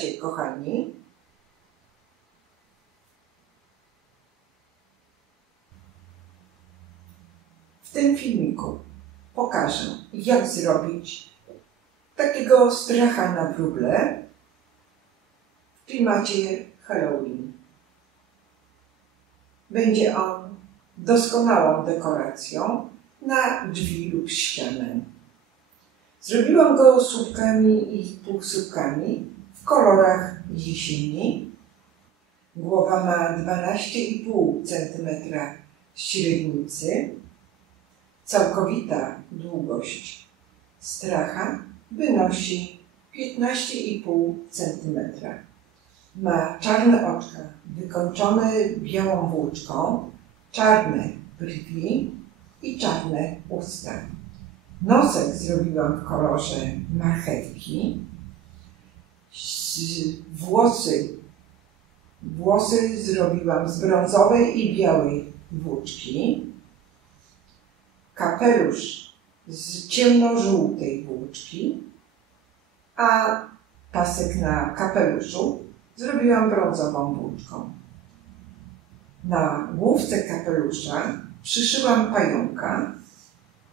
Witajcie, kochani. W tym filmiku pokażę, jak zrobić takiego stracha na wróble w klimacie Halloween. Będzie on doskonałą dekoracją na drzwi lub ścianę. Zrobiłam go słupkami i półsłupkami w kolorach jesieni. Głowa ma 12,5 cm średnicy. Całkowita długość stracha wynosi 15,5 cm. Ma czarne oczka wykończone białą włóczką, czarne brwi i czarne usta. Nosek zrobiłam w kolorze marchewki. Włosy zrobiłam z brązowej i białej włóczki. Kapelusz z ciemnożółtej włóczki, a pasek na kapeluszu zrobiłam brązową włóczką. Na główce kapelusza przyszyłam pająka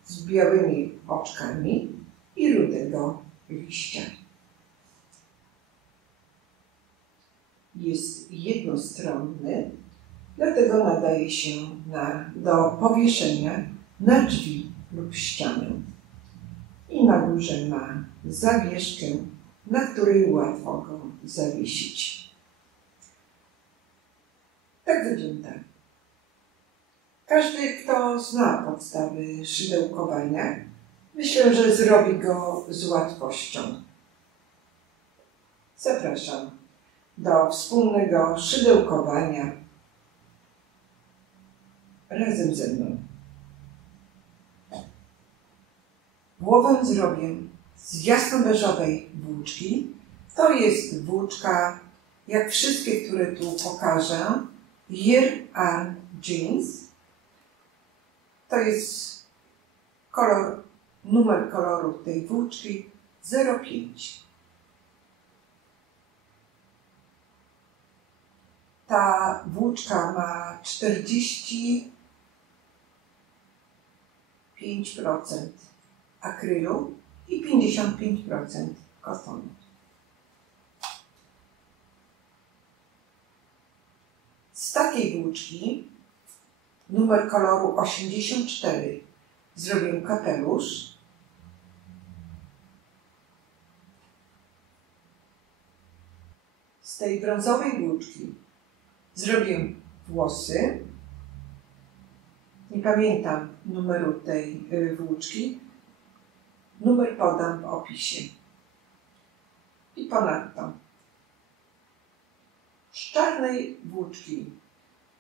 z białymi oczkami i rudego liścia. Jest jednostronny, dlatego nadaje się do powieszenia na drzwi lub ścianę. I na górze ma zawieszkę, na której łatwo go zawiesić. Tak wygląda. Każdy, kto zna podstawy szydełkowania, myślę, że zrobi go z łatwością. Zapraszam do wspólnego szydełkowania razem ze mną. Głowę zrobię z jasno-beżowej włóczki. To jest włóczka, jak wszystkie, które tu pokażę, Year Arm Jeans. To jest numer koloru tej włóczki 05. Ta włóczka ma 45% akrylu i 55% kotonu. Z takiej włóczki, numer koloru 84, zrobię kapelusz. Z tej brązowej włóczki zrobię włosy. Nie pamiętam numeru tej włóczki. Numer podam w opisie. I ponadto z czarnej włóczki,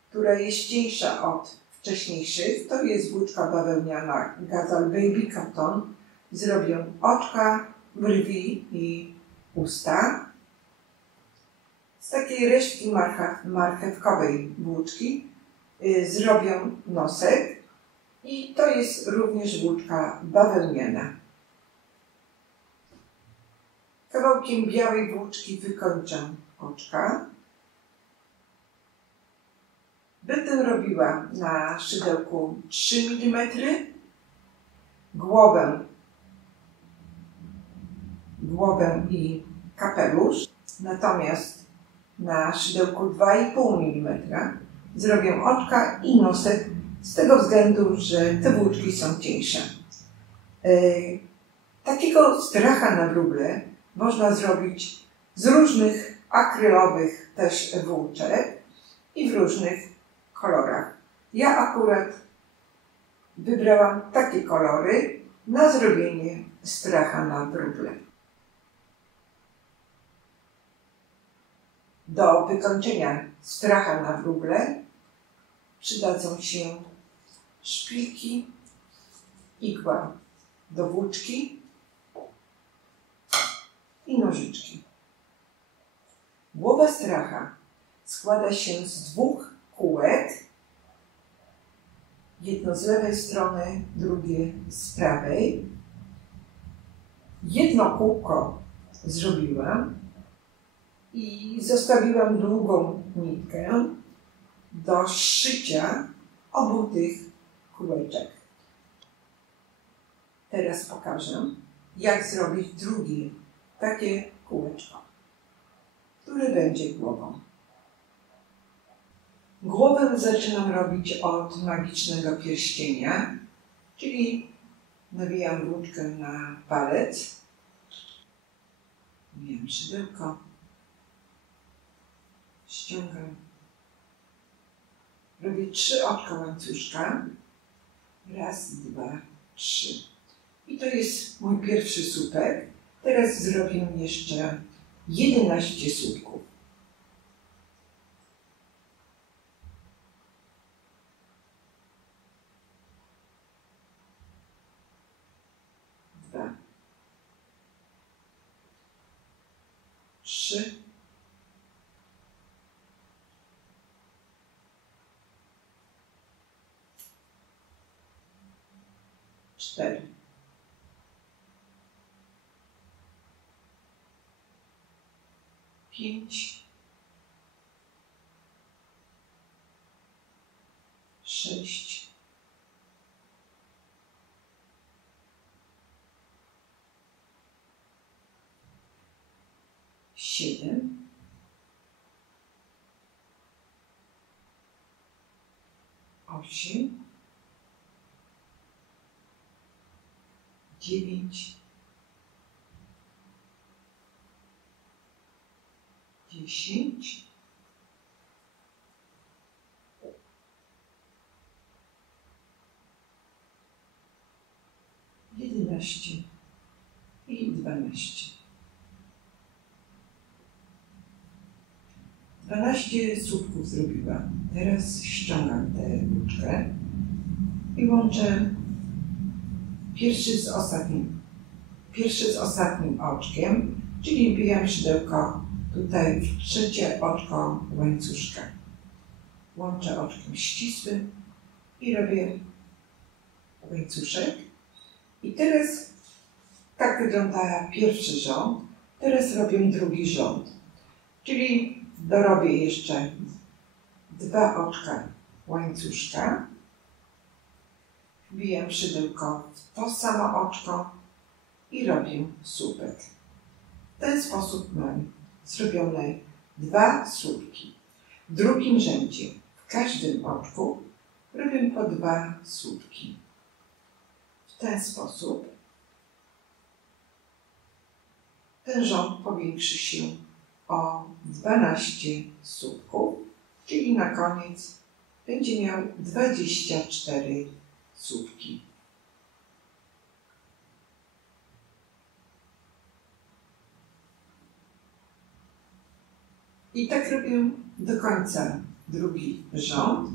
która jest cieńsza od wcześniejszych, to jest włóczka bawełniana Gazal Baby Cotton, zrobię oczka, brwi i usta. Z takiej resztki marchewkowej włóczki zrobię nosek i to jest również włóczka bawełniana. Kawałkiem białej włóczki wykończę oczka. Będę robiła na szydełku 3 mm, głowę i kapelusz. Natomiast na szydełku 2,5 mm zrobię oczka i nosek z tego względu, że te włóczki są cieńsze. Takiego stracha na wróble można zrobić z różnych akrylowych też włóczek i w różnych kolorach. Ja akurat wybrałam takie kolory na zrobienie stracha na wróble. Do wykończenia stracha na wróble przydadzą się szpilki, igła do włóczki i nożyczki. Głowa stracha składa się z 2 kółek. Jedno z lewej strony, drugie z prawej. Jedno kółko zrobiłam i zostawiłam długą nitkę do szycia obu tych kółeczek. Teraz pokażę, jak zrobić drugie takie kółeczko, które będzie głową. Głowę zaczynam robić od magicznego pierścienia, czyli nawijam włóczkę na palec, nawijam szydełko, ściągam, robię 3 oczka łańcuszka, 1, 2, 3. I to jest mój pierwszy słupek. Teraz zrobię jeszcze 11 słupków. 2, 3, 4, 5, 6, 7, 8, 9, 10, 11 i 12. 12 słupków zrobiłam. Teraz ściągam tę włóczkę i łączę pierwszy z ostatnim oczkiem, czyli wbijam szydełko tutaj w trzecie oczko łańcuszka. Łączę oczkiem ścisłym i robię łańcuszek. I teraz tak wygląda pierwszy rząd. Teraz robię drugi rząd. Czyli dorobię jeszcze 2 oczka łańcuszka. Wbijam szydełko w to samo oczko i robię słupek. W ten sposób mam zrobione 2 słupki. W drugim rzędzie w każdym oczku robię po 2 słupki. W ten sposób ten rząd powiększy się o 12 słupków, czyli na koniec będzie miał 24 słupki. I tak robię do końca drugi rząd.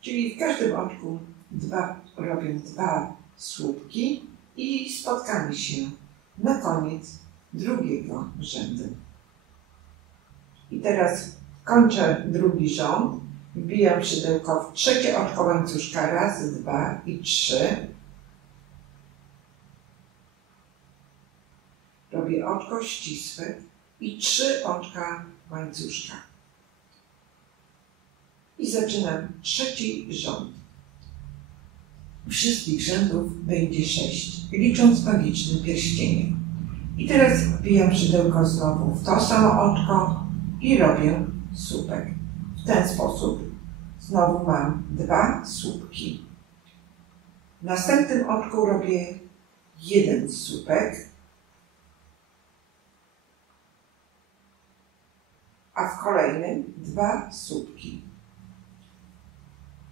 Czyli w każdym oczku robię 2 słupki i spotkamy się na koniec drugiego rzędu. I teraz kończę drugi rząd, wbijam szydełko w trzecie oczko łańcuszka, 1, 2 i 3. Robię oczko ścisłe i 3 oczka łańcuszka. I zaczynam trzeci rząd. Wszystkich rzędów będzie 6, licząc magicznym pierścieniem. I teraz wbijam szydełko znowu w to samo oczko i robię słupek. W ten sposób znowu mam 2 słupki. W następnym oczku robię 1 słupek, a w kolejnym 2 słupki.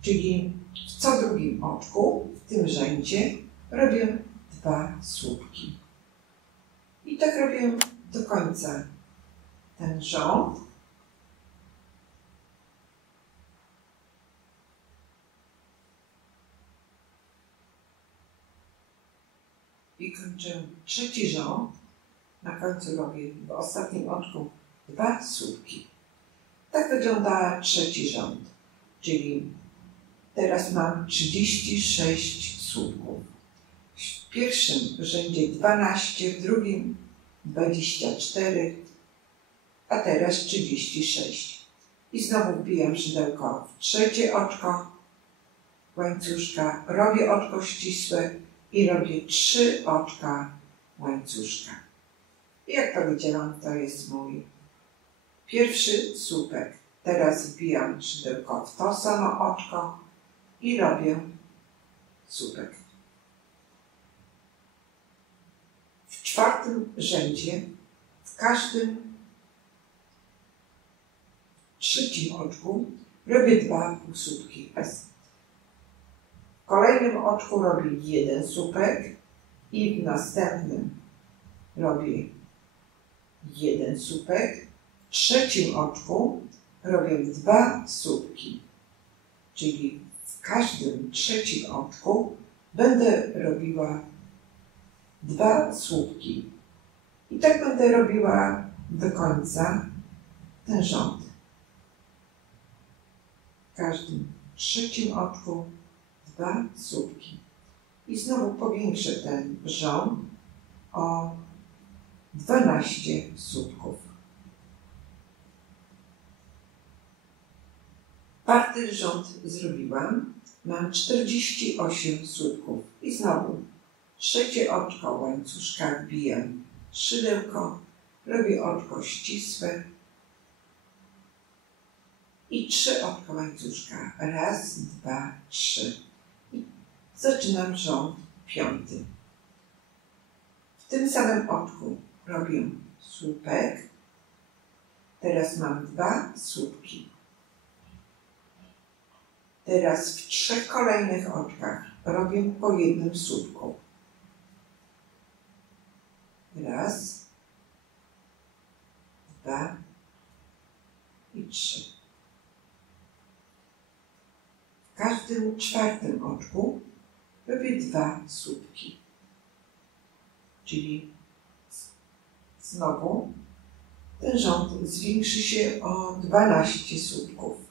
Czyli w co drugim oczku, w tym rzędzie, robię 2 słupki. I tak robię do końca ten rząd. I kończę trzeci rząd. Na końcu robię w ostatnim oczku 2 słupki. Tak wygląda trzeci rząd, czyli teraz mam 36 słupków. pierwszym rzędzie 12, w drugim 24, a teraz 36. I znowu wbijam szydełko w trzecie oczko łańcuszka, robię oczko ścisłe i robię 3 oczka łańcuszka. I jak powiedziałam, to jest mój pierwszy słupek. Teraz wbijam szydełko w to samo oczko i robię słupek. W czwartym rzędzie, w każdym trzecim oczku robię 2 półsłupki. W kolejnym oczku robię 1 słupek i w następnym robię 1 słupek. W trzecim oczku robię 2 słupki, czyli w każdym trzecim oczku będę robiła 2 słupki. I tak będę robiła do końca ten rząd. W każdym trzecim oczku 2 słupki. I znowu powiększę ten rząd o 12 słupków. Czwarty rząd zrobiłam. Mam 48 słupków. I znowu trzecie oczko łańcuszka wbijam szydełko, robię oczko ścisłe i 3 oczka łańcuszka. 1, 2, 3. I zaczynam rząd 5. W tym samym oczku robię słupek. Teraz mam 2 słupki. Teraz w 3 kolejnych oczkach robię po 1 słupku. 1, 2 i 3. W każdym czwartym oczku robię 2 słupki. Czyli znowu ten rząd zwiększy się o 12 słupków.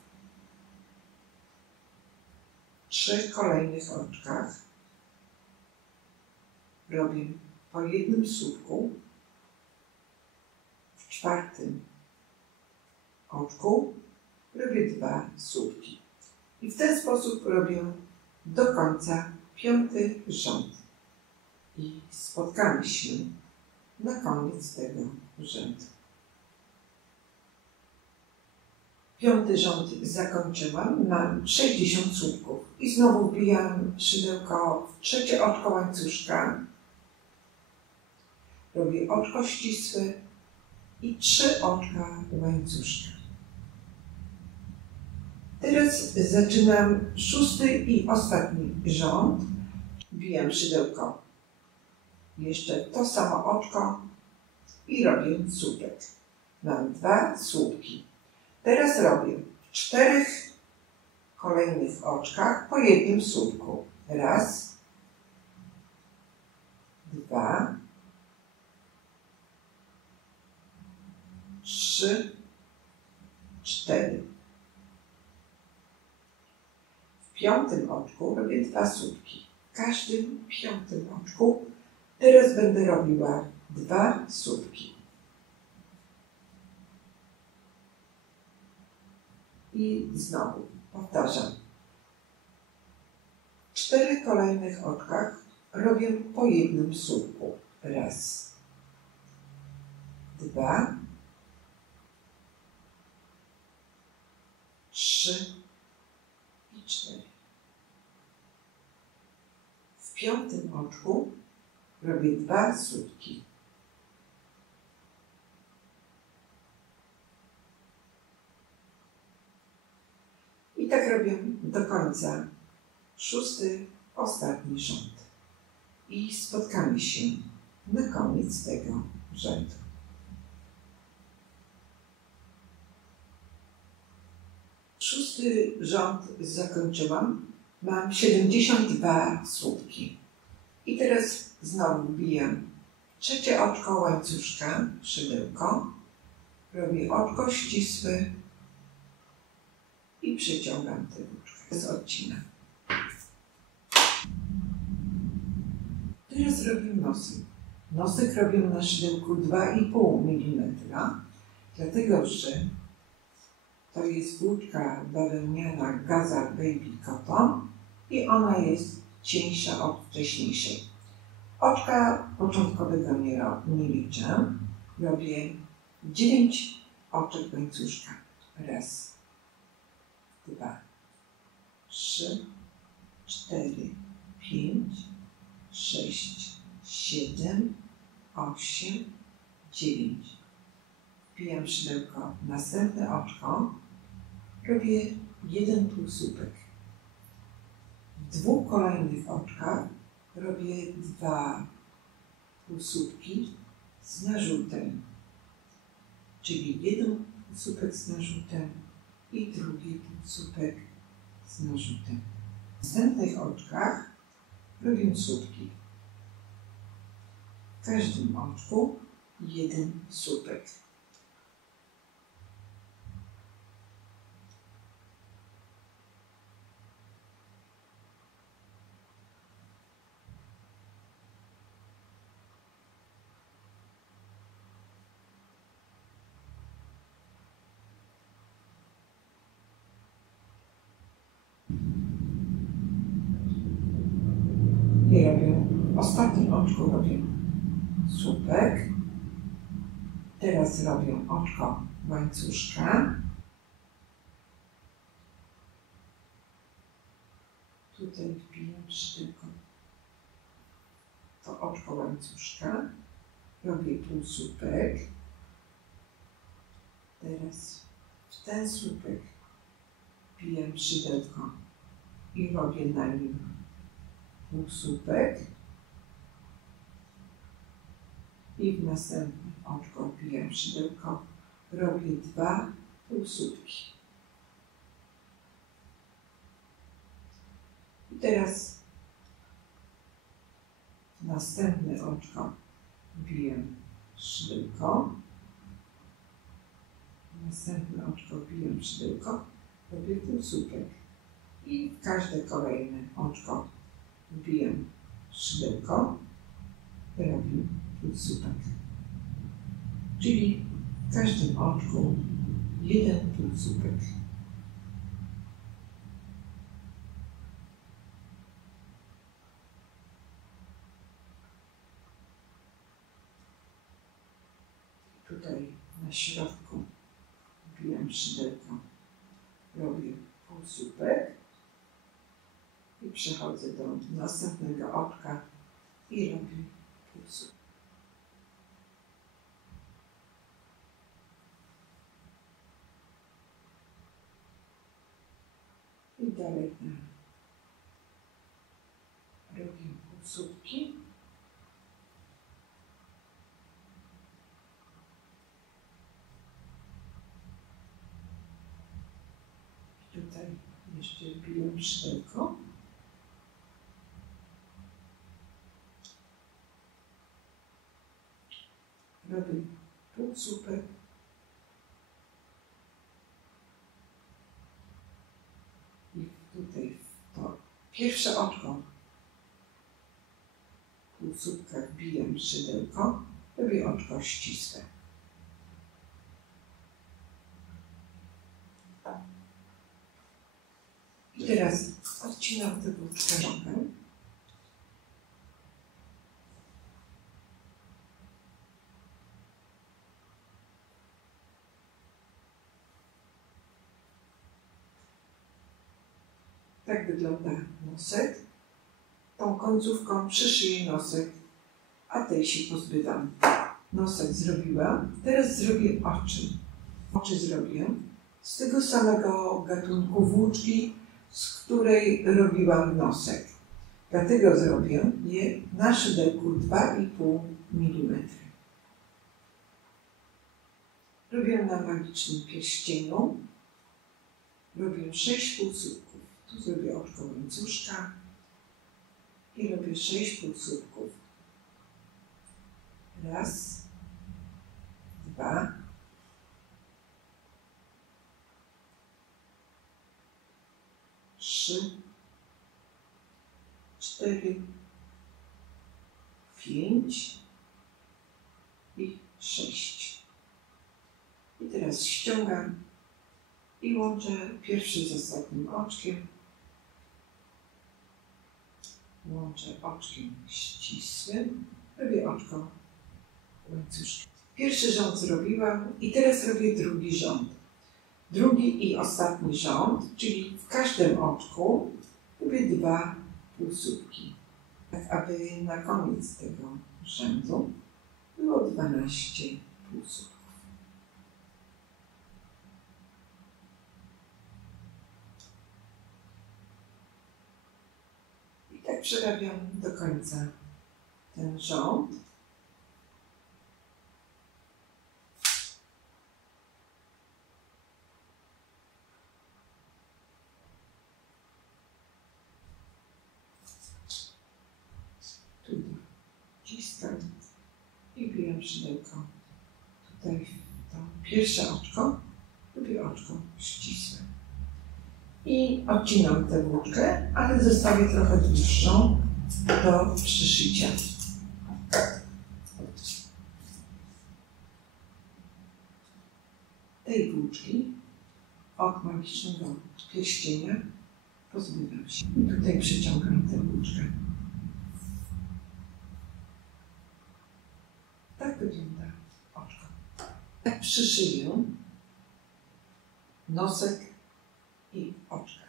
W 3 kolejnych oczkach robię po 1 słupku. W czwartym oczku robię 2 słupki. I w ten sposób robię do końca 5. rząd. I spotkamy się na koniec tego rzędu. 5. rząd zakończyłam, mam 60 słupków. I znowu wbijam szydełko w trzecie oczko łańcuszka. Robię oczko ścisłe i 3 oczka łańcuszka. Teraz zaczynam 6. i ostatni rząd. Wbijam szydełko jeszcze w to samo oczko i robię słupek. Mam 2 słupki. Teraz robię w 4 kolejnych oczkach po 1 słupku. 1, 2, 3, 4. W 5. oczku robię 2 słupki. W każdym 5. oczku teraz będę robiła 2 słupki. I znowu powtarzam. W 4 kolejnych oczkach robię po 1 słupku. 1, 2, 3 i 4. W 5. oczku robię 2 słupki. I tak robię do końca 6. ostatni rząd. I spotkamy się na koniec tego rzędu. Szósty rząd zakończyłam. Mam 72 słupki. I teraz znowu wbijam trzecie oczko łańcuszka, szydełko. Robię oczko ścisłe i przyciągam tę włóczkę. Odcinam. Teraz teraz robię nosek. Nosek robię na szydełku 2,5 mm, dlatego że to jest włóczka bawełniana Gaza Baby Cotton i ona jest cieńsza od wcześniejszej. Oczka początkowego nie liczę. Robię 9 oczek łańcuszka. Raz, 2, 3, 4, 5, 6, 7, 8, 9. Wbijam szydełko w następne oczko. Robię jeden półsłupek. W dwóch kolejnych oczkach robię 2 półsłupki z narzutem. Czyli jeden półsłupek z narzutem i drugi półsłupek z narzutem. W następnych oczkach robię słupki. W każdym oczku jeden słupek. I robię, w ostatnim oczku robię słupek. Teraz robię oczko łańcuszka. Tutaj wbijam szydełko to oczko łańcuszka. Robię półsłupek. Teraz w ten słupek wbijam szydełko i robię na nim półsłupek. I w następnym oczko wbijam szydełko, robię 2 półsłupki. I teraz w następne oczko wbijam szydełko, w następne oczko wbijam szydełko, robię półsłupek. I w każde kolejne oczko wbijam szydełko, robię półsłupek. Czyli w każdym oczku jeden półsłupek. Tutaj na środku wbijam szydełko, robię półsłupek i przechodzę do następnego oczka i robię półsłupek. I dalej robię półsłupki. Tutaj jeszcze wbijam szydełko. Robię półsłupek. I tutaj w to pierwsze oczko półsłupka wbijam szydełko, robię oczko ścisłe. I teraz odcinam tę włóczkę. Tak wygląda nosek. Tą końcówką przyszyję nosek, a tej się pozbywam. Nosek zrobiłam. Teraz zrobię oczy. Oczy zrobię z tego samego gatunku włóczki, z której robiłam nosek. Dlatego zrobię je na szydełku 2,5 mm. Robię na magicznym pierścieniu. Robię 6 półsłupków. Tu zrobię oczko łańcuszka i robię 6 półsłupków. Raz, 2, 3, 4, 5 i 6. I teraz ściągam i łączę pierwszy z ostatnim oczkiem. Łączę oczkiem ścisłym. Robię oczko łańcuszkiem. Pierwszy rząd zrobiłam i teraz robię drugi rząd. Drugi i ostatni rząd, czyli w każdym oczku robię 2 półsłupki. Tak aby na koniec tego rzędu było 12 półsłupków. I tak przerabiam do końca ten rząd. Tu wciskam i wbijam szydełko tutaj w to pierwsze oczko, robię oczko ścisłe. I odcinam tę włóczkę, ale zostawię trochę dłuższą do przyszycia. Tej włóczki od magicznego pierścienia pozbywam się. I tutaj przeciągam tę włóczkę. Tak wygląda oczko. Tak przyszyję nosek i oczka.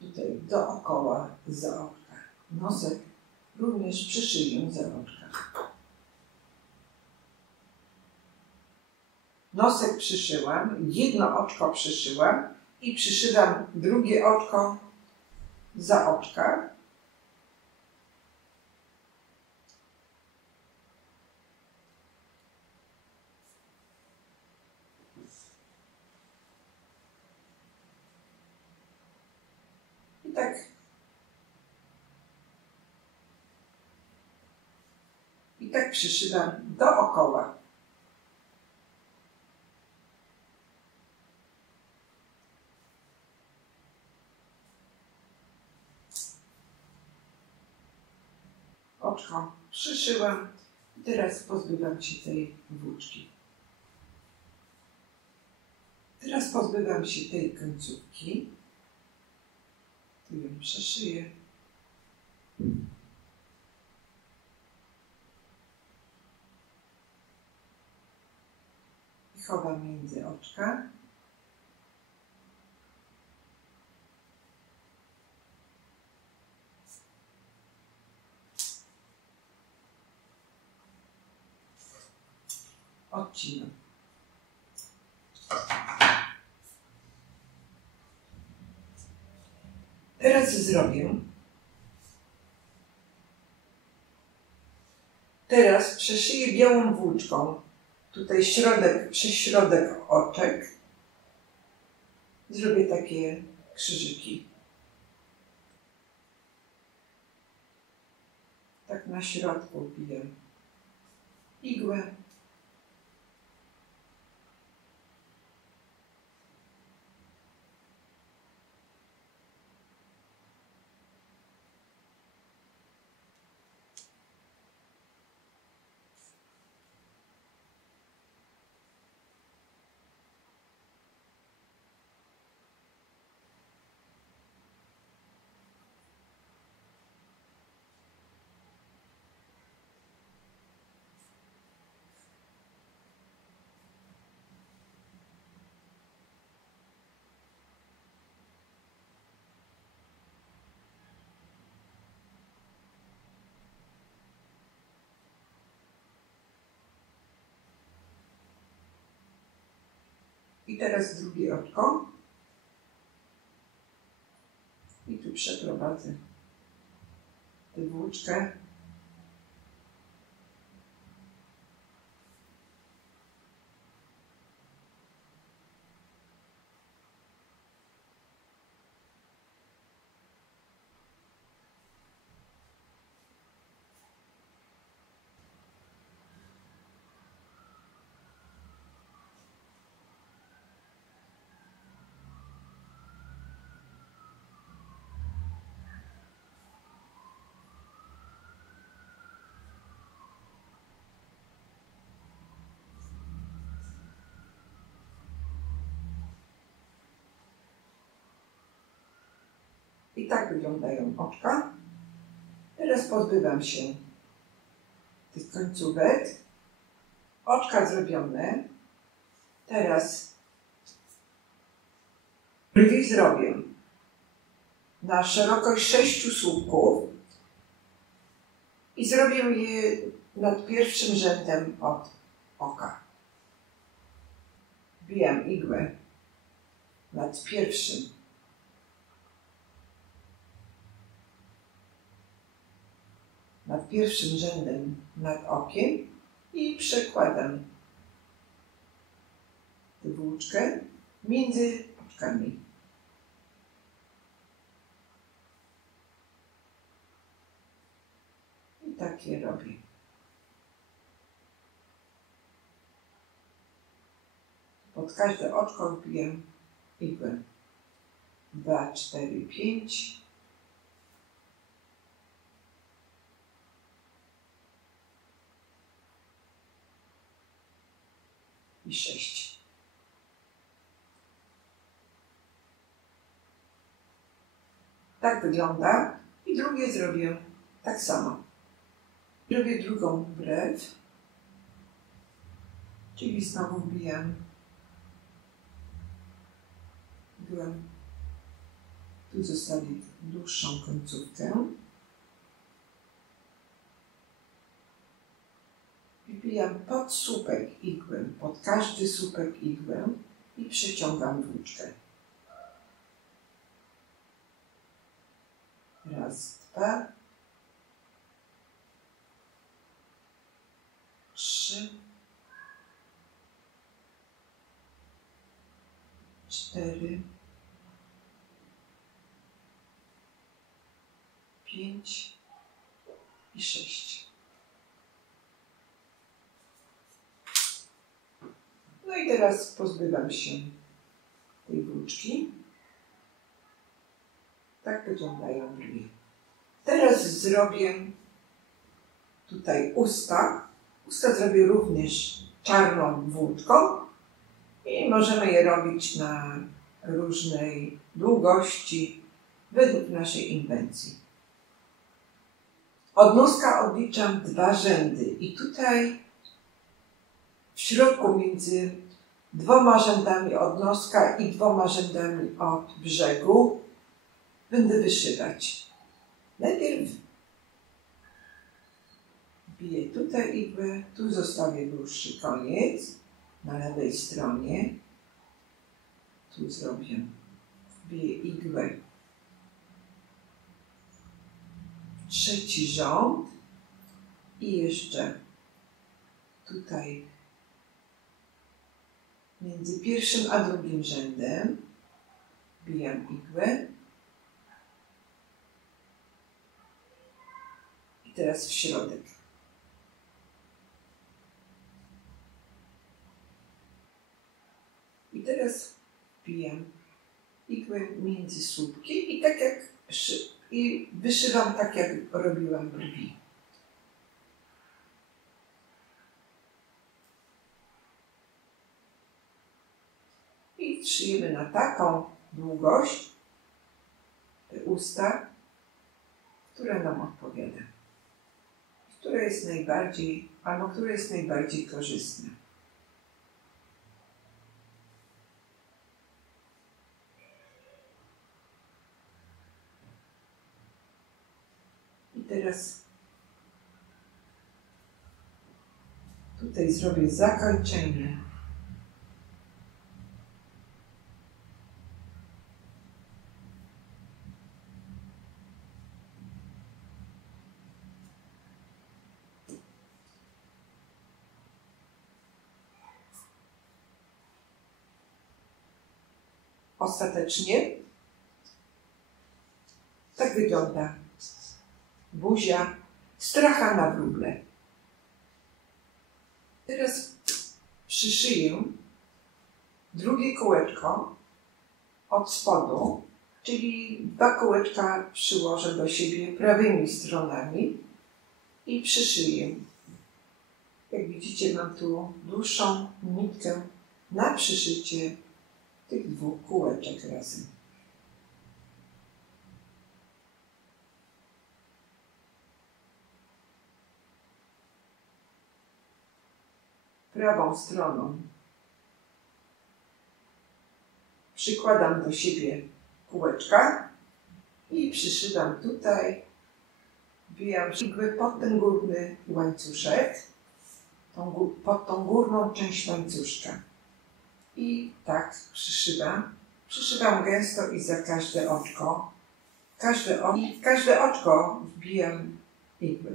Tutaj dookoła za oczka. Nosek również przyszyję za oczka. Nosek przyszyłam, jedno oczko przyszyłam i przyszywam drugie oczko za oczka. I tak przyszywam dookoła. Oczko przyszyłam i teraz pozbywam się tej włóczki. Teraz pozbywam się tej końcówki. Tu ją przeszyję. I chowam między oczka. Odcinam. Teraz zrobię. Teraz przeszyję białą włóczką. Tutaj środek, przez środek oczek. Zrobię takie krzyżyki. Tak na środku wbiję igłę. I teraz drugie oczko. I tu przeprowadzę tę włóczkę. tak wyglądają oczka. Teraz pozbywam się tych końcówek. Oczka zrobione. Teraz brwi zrobię na szerokość 6 słupków i zrobię je nad pierwszym rzędem od oka. Wbijam igłę nad pierwszym rzędem nad okiem i przekładam tę włóczkę między oczkami. I tak je robię. Pod każde oczko wbijam igłę. 2, 4, 5. I 6. Tak wygląda. I drugie zrobię tak samo. Robię drugą brew, czyli znowu wbijam igłę. Tu zostawię dłuższą końcówkę. Wbijam pod słupek igłę, pod każdy słupek igłę i przeciągam włóczkę. 1, 2, 3, 4, 5 i 6. No i teraz pozbywam się tej włóczki. Tak wyglądają brwi. Teraz zrobię tutaj usta. Usta zrobię również czarną włóczką i możemy je robić na różnej długości według naszej inwencji. Od noska odliczam 2 rzędy i tutaj w środku między 2 rzędami od noska i 2 rzędami od brzegu będę wyszywać. Najpierw wbiję tutaj igłę, tu zostawię dłuższy koniec na lewej stronie. Tu zrobię, wbiję igłę w 3. rząd i jeszcze tutaj między pierwszym a drugim rzędem wbijam igłę. I teraz w środek. I teraz wbijam igłę między słupki i tak jak i wyszywam tak, jak robiłam brwi. I szyjemy na taką długość te usta, która nam odpowiada. Która jest najbardziej, albo która jest najbardziej korzystna. I teraz tutaj zrobię zakończenie. Ostatecznie tak wygląda buzia stracha na wróble. Teraz przyszyję drugie kółeczko od spodu, czyli 2 kółeczka przyłożę do siebie prawymi stronami i przyszyję. Jak widzicie, mam tu dłuższą nitkę na przyszycie tych 2 kółeczek razem. prawą stroną przykładam do siebie kółeczka i przyszywam tutaj, wbijam igłę pod ten górny łańcuszek, pod tą górną część łańcuszka. I tak przyszywam. Przyszywam gęsto i za każde oczko. Każde oczko wbijam igłę.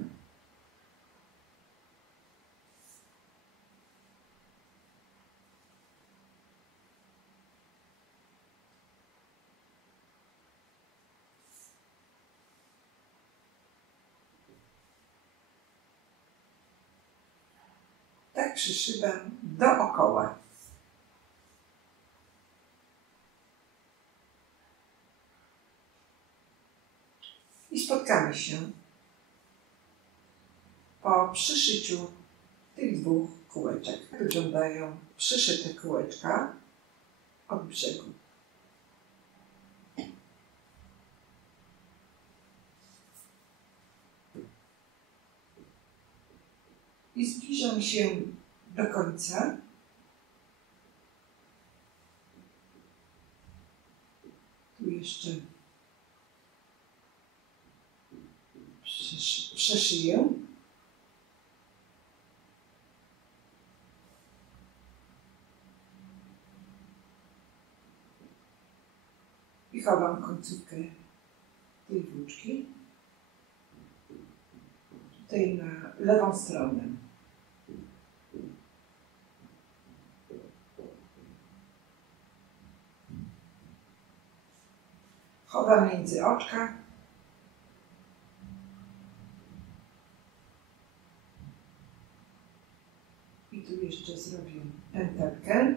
Tak przyszywam dookoła. I spotkamy się po przyszyciu tych dwóch kółeczek. Jak wyglądają przyszyte kółeczka od brzegu. I zbliżam się do końca. Tu jeszcze przeszyję. I chowam końcówkę tej włóczki tutaj na lewą stronę. Chowam między oczka. I tu jeszcze zrobię pętelkę.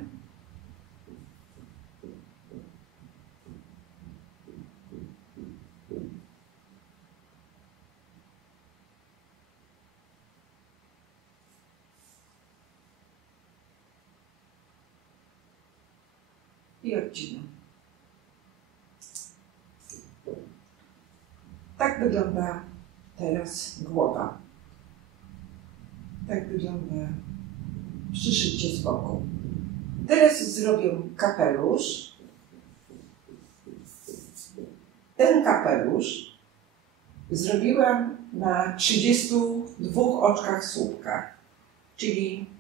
I odcinam. Tak wygląda teraz głowa. Tak wygląda przyszycie z boku. Teraz zrobię kapelusz. Ten kapelusz zrobiłam na 32 oczkach słupka, czyli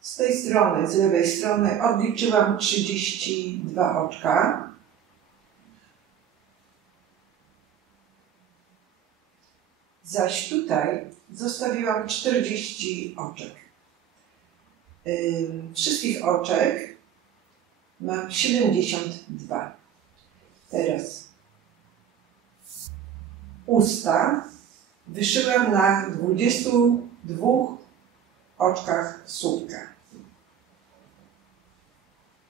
z tej strony, z lewej strony odliczyłam 32 oczka. Zaś tutaj zostawiłam 40 oczek. Wszystkich oczek mam 72. Teraz usta wyszyłam na 22 oczkach słupka.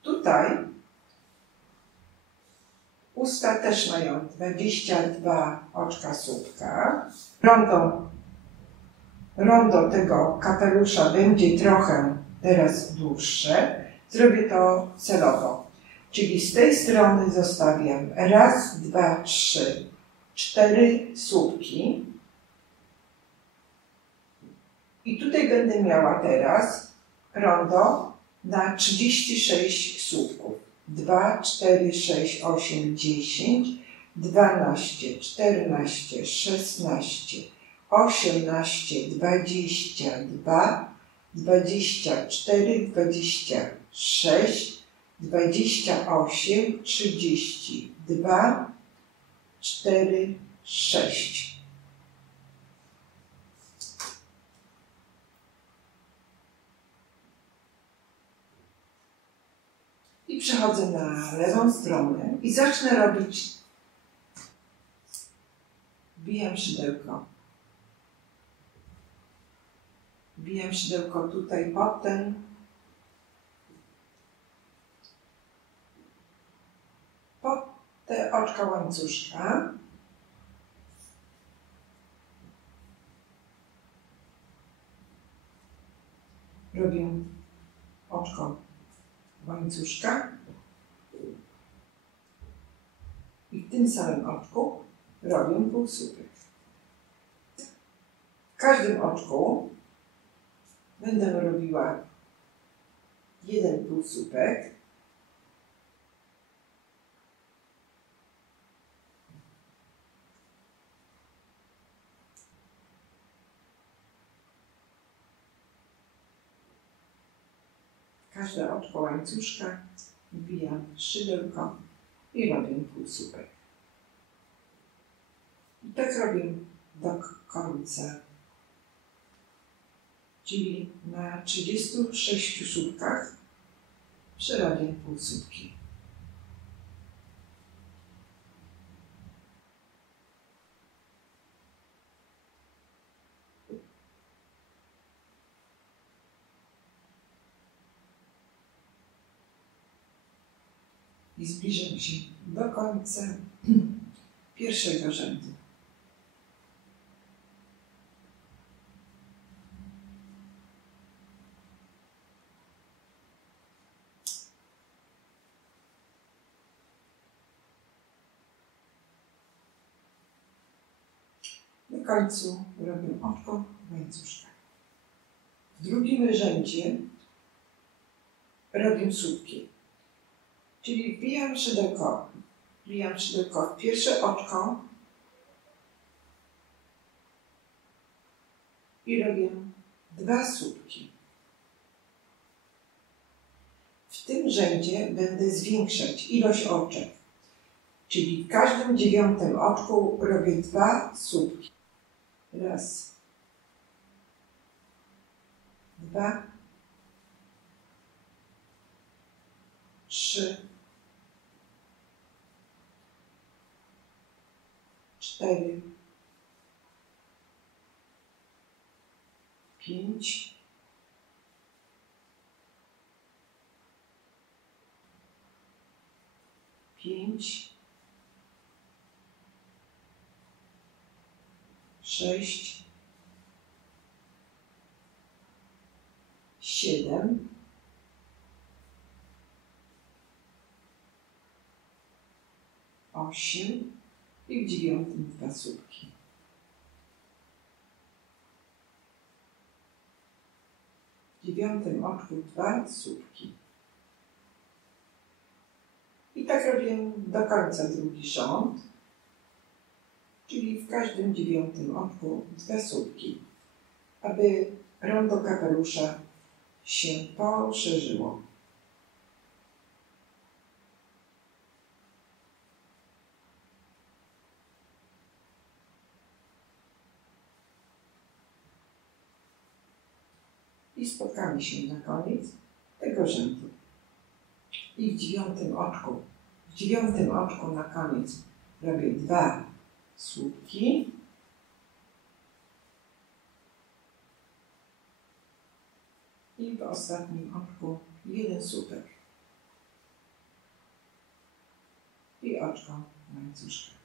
Tutaj usta też mają 22 oczka słupka. Rondo tego kapelusza będzie trochę teraz dłuższe. Zrobię to celowo. Czyli z tej strony zostawiam 1, 2, 3, 4 słupki. I tutaj będę miała teraz rondo na 36 słupków. 2, 4, 6, 8, 10, 12, 14, 16, 18, 22, 24, 26, 28, 32, 4, 6. I przechodzę na lewą stronę i zacznę robić. Wbijam szydełko. Wbijam szydełko tutaj pod te oczka łańcuszka. Robię oczko łańcuszka i w tym samym oczku robię półsłupek. W każdym oczku będę robiła jeden półsłupek, każde oczko łańcuszka wbijam szydełko i robię półsłupek. I tak robię do końca, czyli na 36 słupkach przerobię półsłupki. I zbliżam się do końca pierwszego rzędu. Na końcu robię oczko łańcuszka. W drugim rzędzie robię słupki. Czyli wbijam szydełko w pierwsze oczko i robię 2 słupki. W tym rzędzie będę zwiększać ilość oczek, czyli w każdym 9. oczku robię 2 słupki. Raz, 2, 3, 4, 5, 6, 7, 8 i w 9. 2 słupki. W 9. oczku 2 słupki. I tak robię do końca drugi rząd, czyli w każdym 9. oczku 2 słupki, aby rondo kapelusza się poszerzyło. I spotkamy się na koniec tego rzędu. I w 9. oczku na koniec robię 2 słupki. I w ostatnim oczku 1 słupek. I oczko łańcuszka.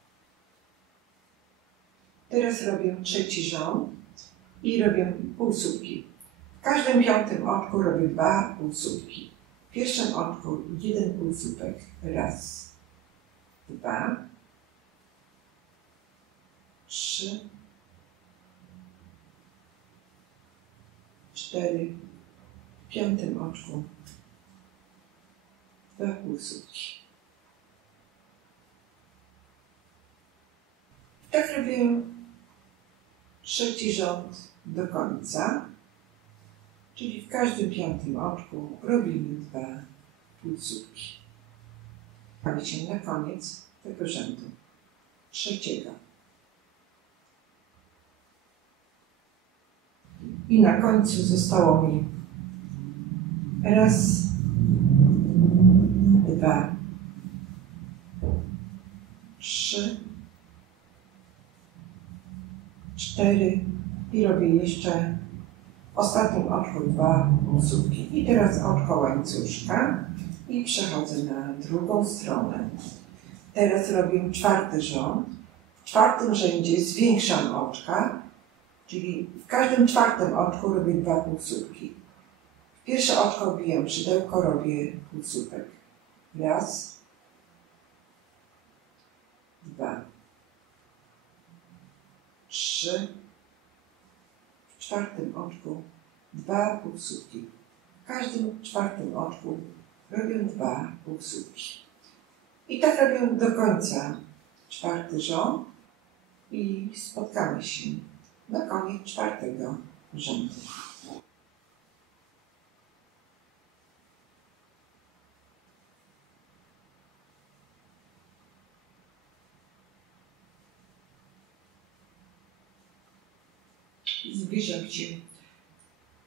Teraz robię trzeci rząd i robię półsłupki. W każdym 5. oczku robię 2 półsłupki. W pierwszym oczku 1 półsłupek. Raz, 2, 3, 4, w 5. oczku 2 półsłupki. Tak robię trzeci rząd do końca, czyli w każdym 5. oczku robimy 2 półsłupki. Mamy się na koniec tego rzędu trzeciego. I na końcu zostało mi raz, 2, 3, 4 i robię jeszcze w ostatnim oczku 2 półsłupki. I teraz oczko łańcuszka i przechodzę na drugą stronę. Teraz robię czwarty rząd. W czwartym rzędzie zwiększam oczka, czyli w każdym 4. oczku robię 2 półsłupki. W pierwsze oczko wbijam szydełko, robię półsłupek. Raz, 2, 3, w 4. oczku 2 półsłupki. W każdym czwartym oczku robię 2 półsłupki. I tak robię do końca czwarty rząd i spotkamy się na koniec czwartego rzędu.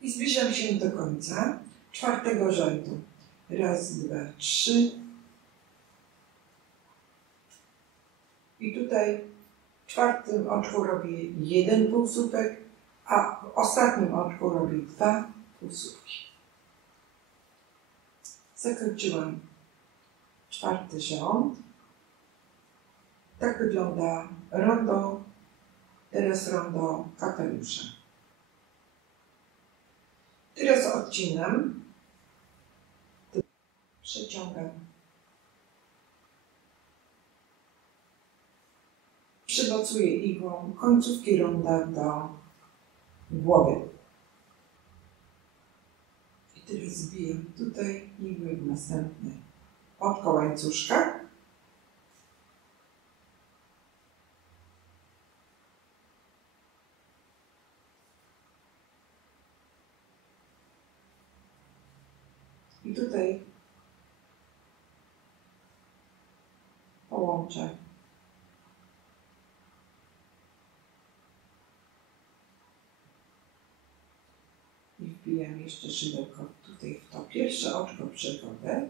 I zbliżam się do końca czwartego rzędu. Raz, 2, 3. I tutaj w czwartym oczku robię 1 półsłupek, a w ostatnim oczku robię 2 półsłupki. Zakończyłam czwarty rząd. Tak wygląda rondo. Teraz rondo kapelusza. Teraz odcinam, przeciągam, przymocuję igłą końcówki ronda do głowy. I teraz zbijam tutaj igłę w następne oczko łańcuszka. I tutaj połączę i wbijam jeszcze szydełko tutaj w to pierwsze oczko przewodę.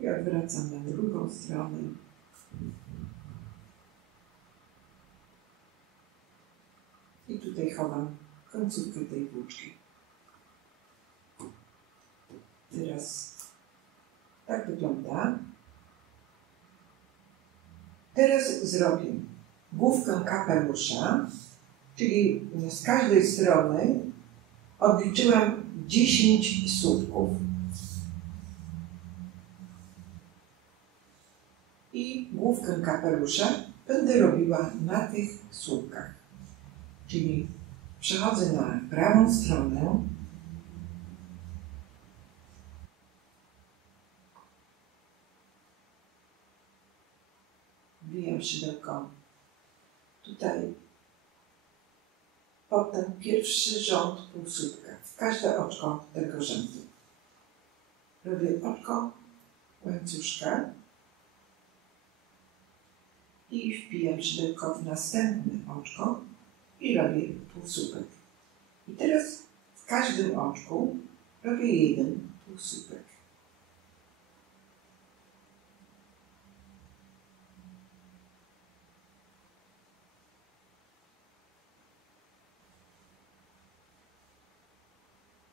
I odwracam na drugą stronę. I tutaj chowam końcówkę tej włóczki. Teraz tak wygląda. Teraz zrobię główkę kapelusza, czyli z każdej strony odliczyłam 10 słupków. I główkę kapelusza będę robiła na tych słupkach. Czyli przechodzę na prawą stronę. Wbijam szydełko tutaj pod ten pierwszy rząd półsłupka, w każde oczko tego rzędu. Robię oczko łańcuszka i wbijam szydełko w następne oczko i robię półsłupek. I teraz w każdym oczku robię 1 półsłupek.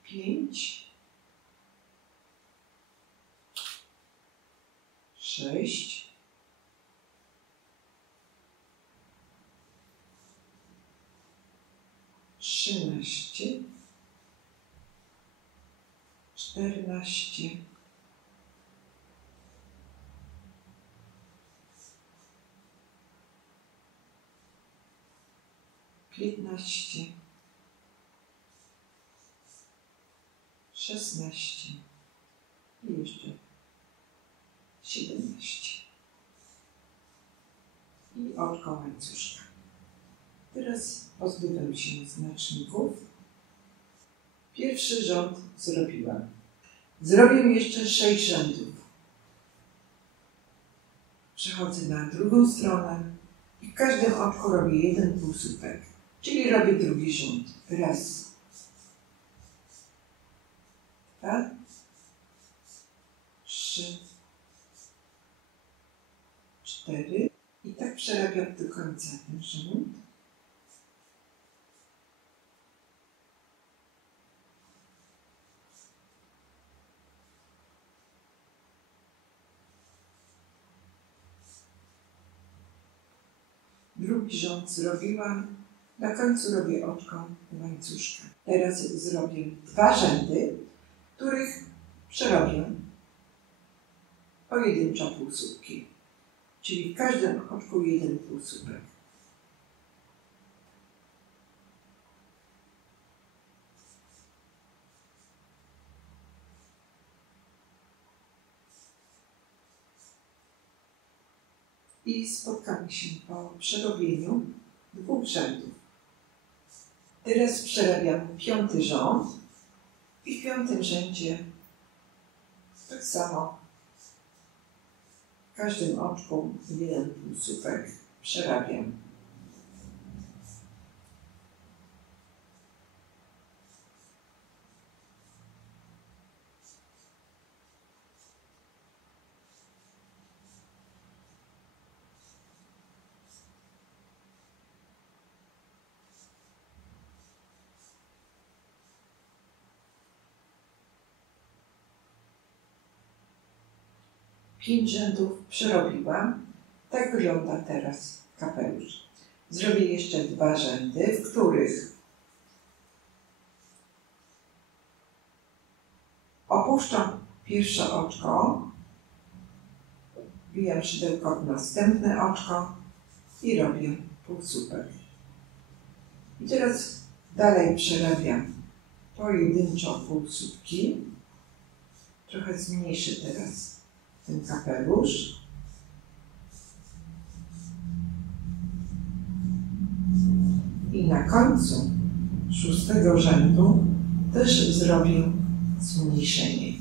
Pięć, 6, 13, 14, 15, 16 i jeszcze 17. I oczko łańcuszka. Teraz pozbywam się znaczników. Pierwszy rząd zrobiłam. Zrobię jeszcze 6 rzędów. Przechodzę na drugą stronę i w każdym oczku robię 1 półsłupek. Czyli robię drugi rząd. Raz, 2, 3, 4 i tak przerabiam do końca ten rząd. Drugi rząd zrobiłam, na końcu robię oczko łańcuszka. Teraz zrobię 2 rzędy, których przerobię pojedynczo półsłupki, czyli w każdym oczku jeden półsłupek. I spotkamy się po przerobieniu 2 rzędów. Teraz przerabiamy 5. rząd i w 5. rzędzie tak samo w każdym oczku jeden półsłupek przerabiam. Pięć rzędów przerobiłam. Tak wygląda teraz kapelusz. Zrobię jeszcze 2 rzędy, w których opuszczam pierwsze oczko, wbijam szydełko w następne oczko i robię półsłupek. I teraz dalej przerabiam pojedynczo półsłupki. Trochę zmniejszę teraz ten kapelusz. I na końcu 6. rzędu też zrobię zmniejszenie.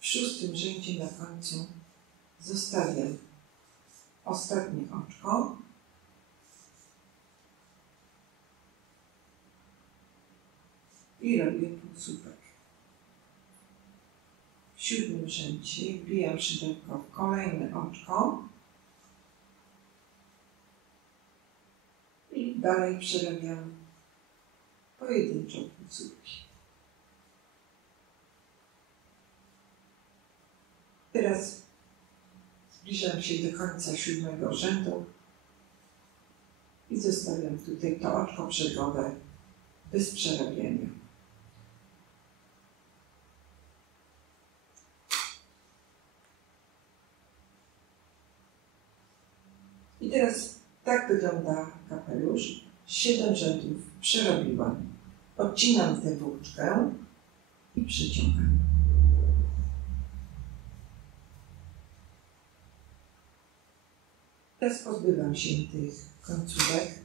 W 6. rzędzie na końcu zostawiam ostatnie oczko i robię półsłupek. W 7. rzędzie wbijam szydełko w kolejne oczko i dalej przerabiam pojedynczo półsłupki. Teraz zbliżam się do końca 7. rzędu i zostawiam tutaj to oczko brzegowe bez przerabiania. I teraz tak wygląda kapelusz. 7 rzędów przerobiłam. Odcinam tę włóczkę i przeciągam. Teraz pozbywam się tych końcówek.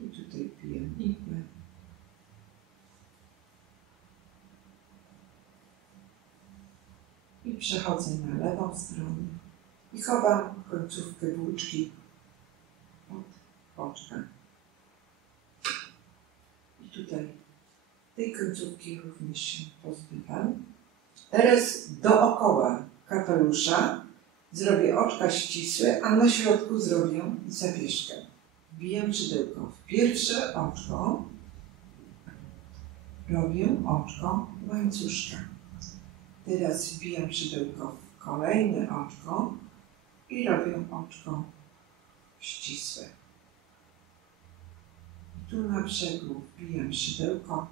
I tutaj wbijam igłę. I przechodzę na lewą stronę i chowam końcówkę włóczki pod oczka. I tutaj tej końcówki również się pozbywam. Teraz dookoła kapelusza zrobię oczka ścisłe, a na środku zrobię zawieszkę. Wbijam szydełko w pierwsze oczko, robię oczko łańcuszka. Teraz wbijam szydełko w kolejne oczko i robię oczko ścisłe. I tu na brzegu wbijam szydełko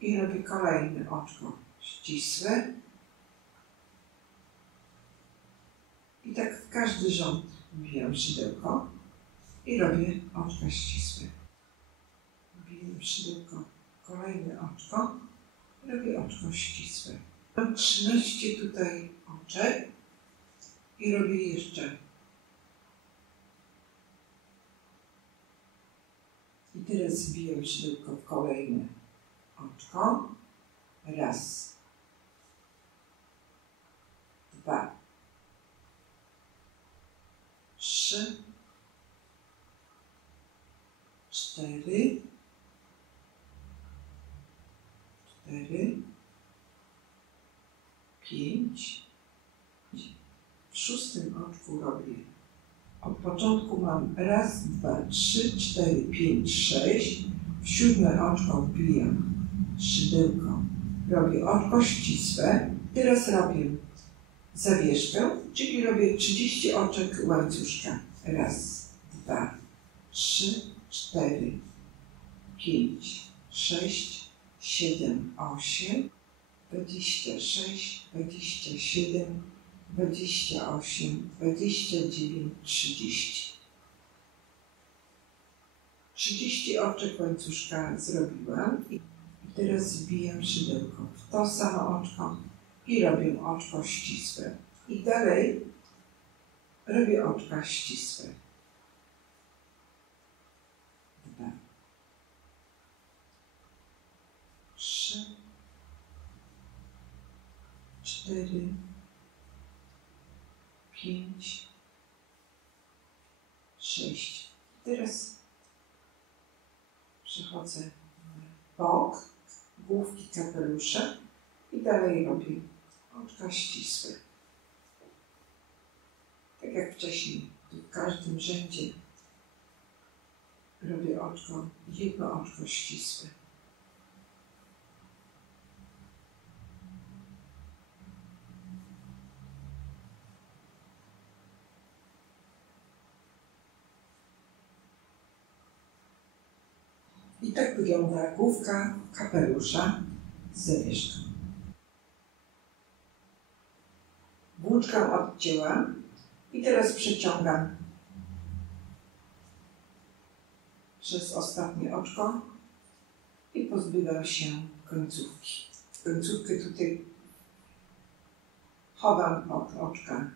i robię kolejne oczko ścisłe. I tak w każdy rząd wbijam szydełko i robię oczka ścisłe. Wbijam szydełko w kolejne oczko i robię oczko ścisłe. Mam 13 tutaj oczek i robię jeszcze. I teraz wbijam szydełko w kolejne oczko. Raz, 2, 3, 4, 5. W 6. oczku robię. Od początku mam raz, 2, 3, 4, 5, 6. W 7. oczko wbijam szydełko. Robię oczko ścisłe. Teraz robię zawieszkę, czyli robię 30 oczek łańcuszka. Raz, 2, 3, 4, 5, 6, 7, 8, 26, 27, 28, 29, 30. 30 oczek łańcuszka zrobiłam i teraz wbijam szydełko w to samo oczko i robię oczko ścisłe. I dalej robię oczka ścisłe. 2, 3, 4, 5, 6. Teraz przechodzę na bok główki kapelusza i dalej robię oczka ścisłe. Tak jak wcześniej, tu w każdym rzędzie robię oczko, jedno oczko ścisłe. I tak wygląda główka kapelusza z zawieszką. Włóczkę odcięłam i teraz przeciągam przez ostatnie oczko i pozbywam się końcówki. Końcówkę tutaj chowam pod oczka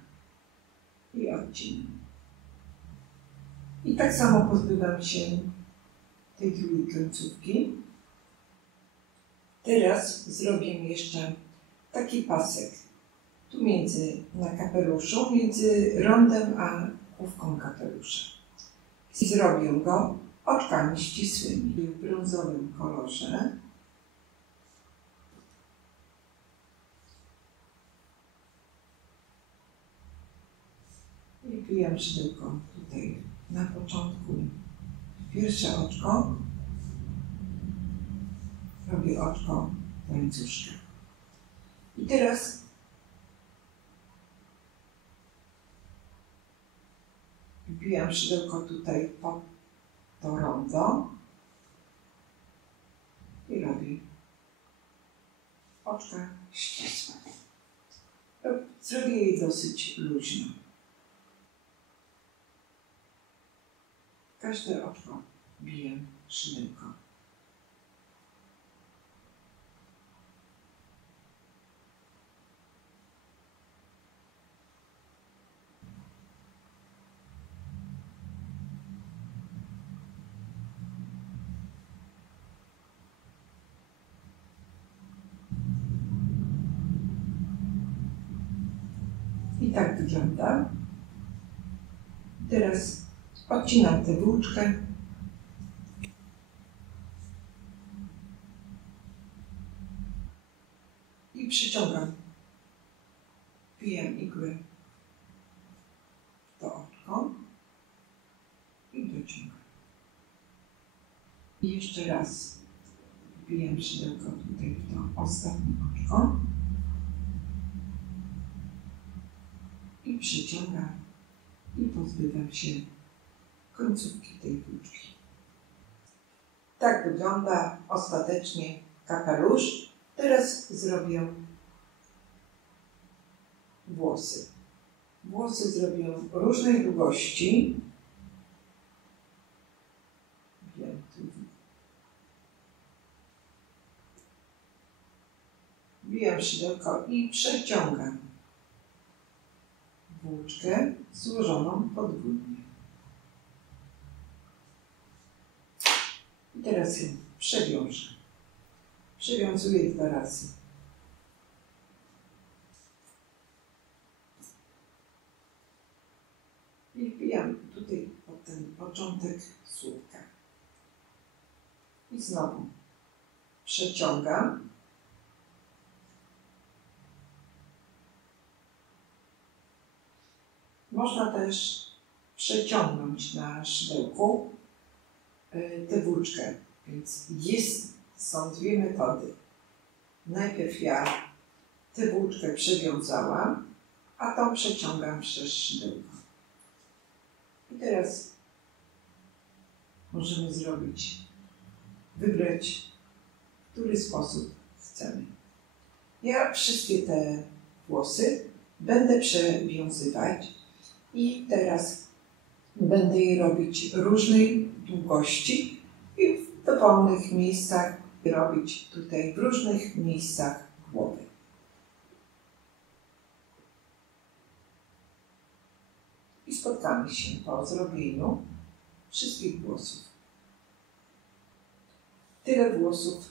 i odcinam. I tak samo pozbywam się tej drugiej końcówki. Teraz zrobię jeszcze taki pasek. Tu na kapeluszu, między rondem a główką kapelusza. I zrobię go oczkami ścisłymi w brązowym kolorze. I wbijam szydełko tutaj na początku. Pierwsze oczko, robię oczko łańcuszka. I teraz wbijam szydełko tutaj pod to rondo i robię oczka ścisłe. Zrobię je dosyć luźno. Każde oczko biję szydełko. I tak wygląda. Teraz odcinam tę włóczkę i przyciągam. Wbijam igłę w to oczko i dociągam. I jeszcze raz wbijam szydełko tutaj w to ostatnie oczko i przyciągam i pozbywam się końcówki tej włóczki. Tak wygląda ostatecznie kapelusz. Teraz zrobię włosy. Włosy zrobię różnej długości. Wbijam szydełko i przeciągam włóczkę złożoną podwójnie. I teraz ją przewiążę. Przewiązuję 2 razy. I wbijam tutaj pod ten początek słupka. I znowu przeciągam. Można też przeciągnąć na szydełku tę włóczkę, więc są 2 metody. Najpierw ja tę włóczkę przewiązałam, a tą przeciągam przez szydełko. I teraz możemy wybrać, w który sposób chcemy. Ja wszystkie te włosy będę przewiązywać i teraz będę je robić różnej długości i w dowolnych miejscach robić tutaj w różnych miejscach głowy. I spotkamy się po zrobieniu wszystkich włosów. Tyle włosów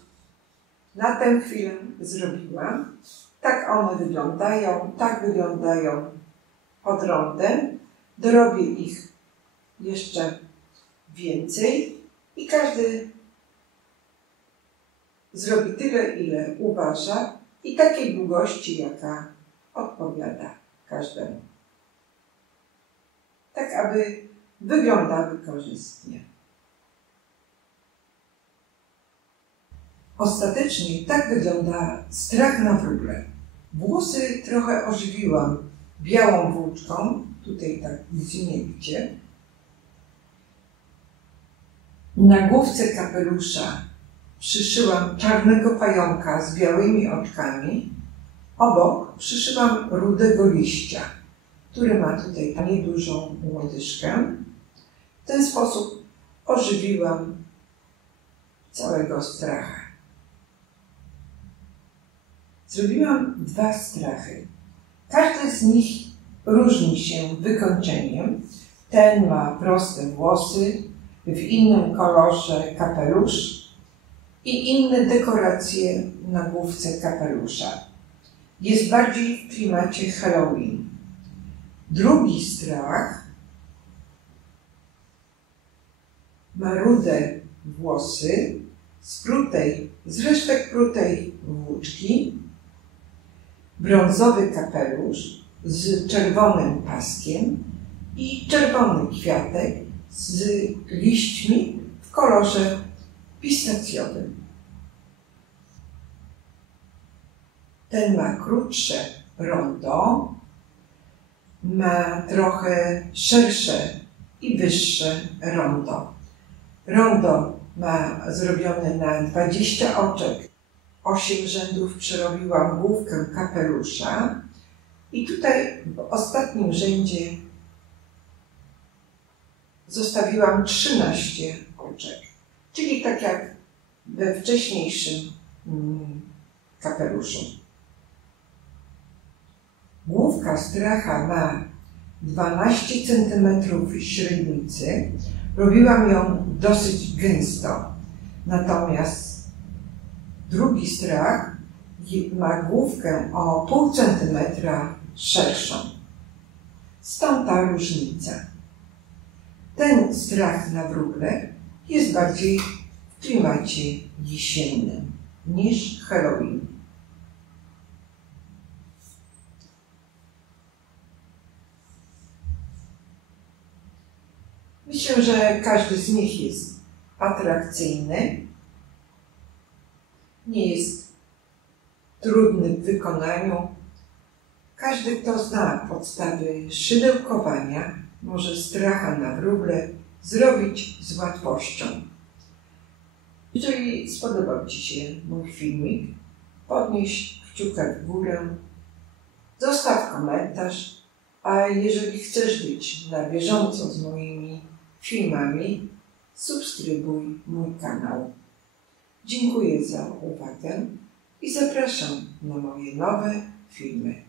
na tę chwilę zrobiłam. Tak one wyglądają, tak wyglądają pod rondem. Dorobię ich jeszcze więcej i każdy zrobi tyle, ile uważa i takiej długości, jaka odpowiada każdemu. Tak, aby wyglądały korzystnie. Ostatecznie tak wygląda strach na wróble. Włosy trochę ożywiłam białą włóczką, tutaj tak nic nie widzicie. Na główce kapelusza przyszyłam czarnego pająka z białymi oczkami. Obok przyszyłam rudego liścia, który ma tutaj niedużą łodyżkę. W ten sposób ożywiłam całego stracha. Zrobiłam 2 strachy. Każdy z nich różni się wykończeniem. Ten ma proste włosy, w innym kolorze kapelusz i inne dekoracje na główce kapelusza. Jest bardziej w klimacie Halloween. Drugi strach ma rude włosy z resztek prutej włóczki, brązowy kapelusz z czerwonym paskiem i czerwony kwiatek z liśćmi w kolorze pistacjowym. Ten ma krótsze rondo, ma trochę szersze i wyższe rondo. Rondo ma zrobione na 20 oczek. 8 rzędów przerobiłam główkę kapelusza i tutaj w ostatnim rzędzie zostawiłam 13 oczek, czyli tak jak we wcześniejszym kapeluszu. Główka stracha ma 12 cm średnicy. Robiłam ją dosyć gęsto. Natomiast drugi strach ma główkę o pół centymetra szerszą. Stąd ta różnica. Ten strach na wróble jest bardziej w klimacie jesiennym niż Halloween. Myślę, że każdy z nich jest atrakcyjny, nie jest trudny w wykonaniu. Każdy, kto zna podstawy szydełkowania, może stracha na wróble zrobić z łatwością. Jeżeli spodobał Ci się mój filmik, podnieś kciuka w górę, zostaw komentarz, a jeżeli chcesz być na bieżąco z moimi filmami, subskrybuj mój kanał. Dziękuję za uwagę i zapraszam na moje nowe filmy.